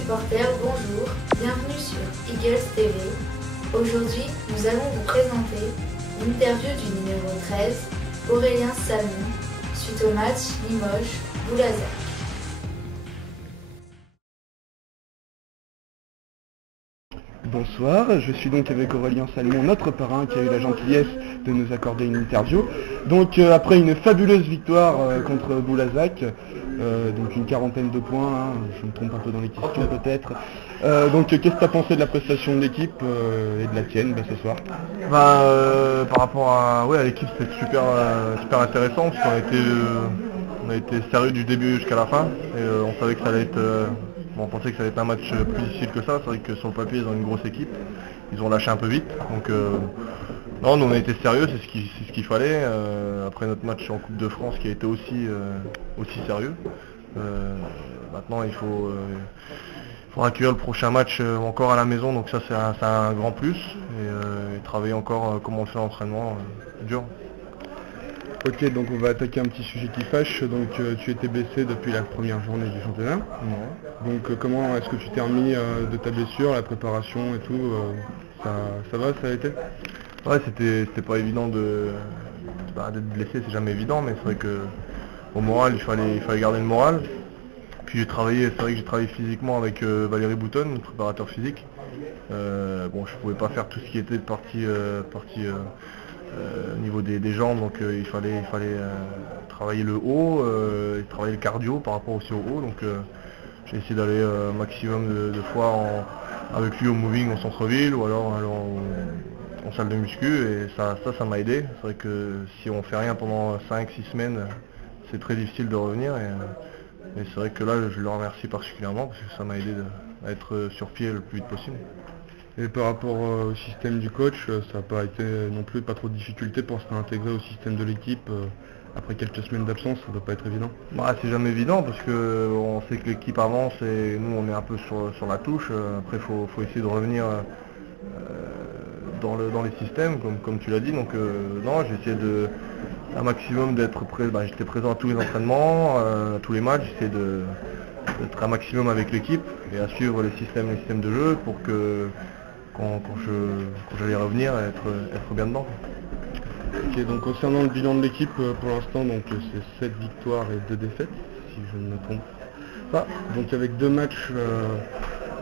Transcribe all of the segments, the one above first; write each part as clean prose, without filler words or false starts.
supporters, bonjour, bienvenue sur Eagles TV. Aujourd'hui, nous allons vous présenter l'interview du numéro 13, Aurélien Salmon, suite au match Limoges-Boulazac. Bonsoir, je suis donc avec Aurélien Salmon, notre parrain, qui a eu la gentillesse de nous accorder une interview. Donc après une fabuleuse victoire contre Boulazac, donc une quarantaine de points, hein, je me trompe un peu dans les questions peut-être. Donc qu'est-ce que tu as pensé de la prestation de l'équipe et de la tienne ce soir? Par rapport à l'équipe, c'était super intéressant parce qu'on a été sérieux du début jusqu'à la fin et on savait que ça allait être on pensait que ça allait être un match plus difficile que ça. C'est vrai que sur le papier ils ont une grosse équipe, ils ont lâché un peu vite, donc non, nous on a été sérieux, c'est ce qu'il fallait après notre match en Coupe de France qui a été aussi sérieux. Maintenant il faut accueillir le prochain match encore à la maison, donc ça c'est un grand plus, et travailler encore comme on le fait en entraînement dur. Ok, donc on va attaquer un petit sujet qui fâche. Donc tu étais blessé depuis la première journée du championnat. Ouais. Donc comment est-ce que tu t'es remis de ta blessure, la préparation et tout ça va, ça a été? Ouais, c'était pas évident d'être blessé, c'est jamais évident, mais c'est vrai que au moral, il fallait garder le moral. Puis c'est vrai que j'ai travaillé physiquement avec Valérie Bouton, notre préparateur physique. Bon, je pouvais pas faire tout ce qui était partie au niveau des jambes, donc il fallait travailler le haut, travailler le cardio par rapport aussi au haut. Donc j'ai essayé d'aller maximum de fois avec lui au moving en centre-ville ou alors en salle de muscu, et ça m'a aidé. C'est vrai que si on fait rien pendant 5-6 semaines, c'est très difficile de revenir, et c'est vrai que là je le remercie particulièrement parce que ça m'a aidé à être sur pied le plus vite possible. Et par rapport au système du coach, ça n'a pas été non plus pas trop de difficultés pour se réintégrer au système de l'équipe après quelques semaines d'absence, ça ne doit pas être évident? Bah, c'est jamais évident parce que on sait que l'équipe avance et nous on est un peu sur la touche. Après faut essayer de revenir dans les systèmes comme tu l'as dit. Donc non, j'ai essayé un maximum d'être présent. J'étais présent à tous les entraînements, à tous les matchs. J'essayais d'être un maximum avec l'équipe et à suivre les systèmes de jeu pour que quand j'allais revenir, être bien dedans. Ok, donc concernant le bilan de l'équipe pour l'instant, donc c'est 7 victoires et 2 défaites, si je ne me trompe pas. Donc avec 2 matchs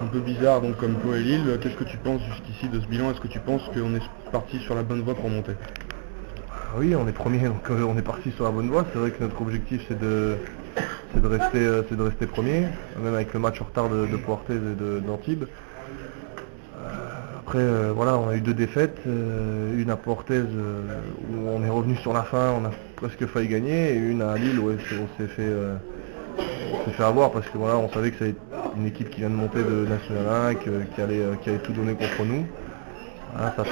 un peu bizarres, donc comme Pau et Lille, qu'est-ce que tu penses jusqu'ici de ce bilan? Est-ce que tu penses qu'on est parti sur la bonne voie pour monter? Oui, on est premier, donc on est parti sur la bonne voie. C'est vrai que notre objectif c'est de rester premier, même avec le match en retard de Pau-Orthez et d'Antibes. Après voilà, on a eu 2 défaites, une à Pau-Orthez où on est revenu sur la fin, on a presque failli gagner, et une à Lille où on s'est fait avoir parce que voilà, on savait que c'était une équipe qui vient de monter de National 1, qui allait tout donner contre nous. Voilà, ça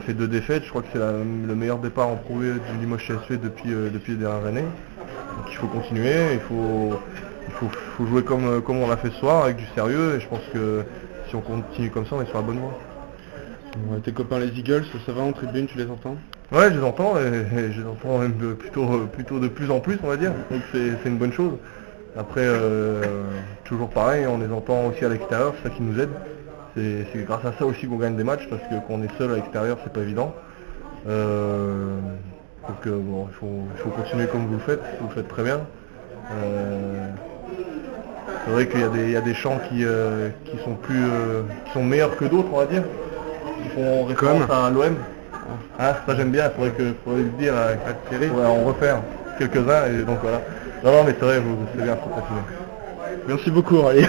fait 2 défaites, je crois que c'est le meilleur départ en Pro B du Limoges CSV depuis les dernières années. Donc il faut continuer, il faut jouer comme on l'a fait ce soir, avec du sérieux, et je pense que si on continue comme ça, on est sur la bonne voie. Ouais, tes copains les Eagles, ça va en tribune, tu les entends? Ouais, je les entends, et je les entends même plutôt de plus en plus, on va dire, donc c'est une bonne chose. Après, toujours pareil, on les entend aussi à l'extérieur, c'est ça qui nous aide. C'est grâce à ça aussi qu'on gagne des matchs, parce que quand on est seul à l'extérieur, c'est pas évident. Donc bon, il faut continuer comme vous le faites très bien. C'est vrai qu'il y a des chants qui sont meilleurs que d'autres, on va dire. Qui font référence à l'OM. Ah, ça j'aime bien, il faudrait le dire à Thierry. Ouais, en refaire quelques-uns, et donc voilà. Non, mais c'est vrai, c'est bien, faut continuer. Merci beaucoup, allez.